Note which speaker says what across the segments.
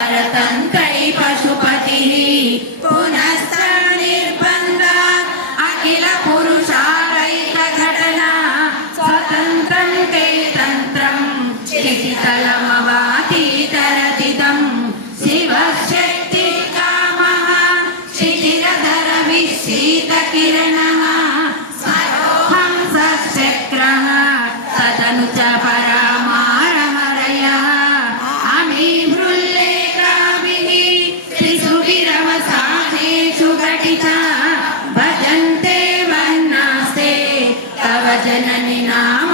Speaker 1: भारतं कै पशुपतिः पुनश्च निर्बन्ध अखिलपुरुषालैकघटना स्वतन्त्रं ते तन्त्रं चिकितल जननिना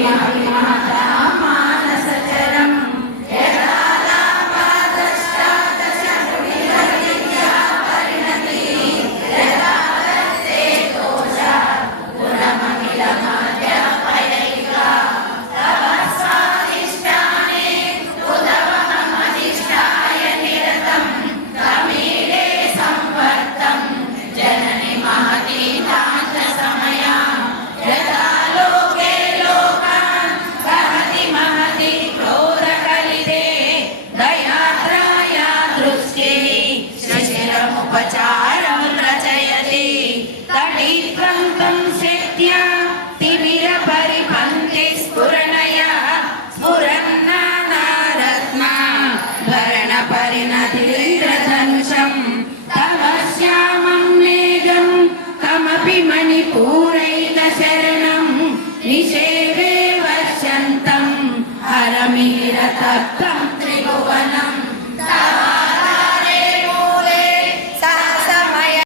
Speaker 1: يعلمها ¡Para Haramira Tatam.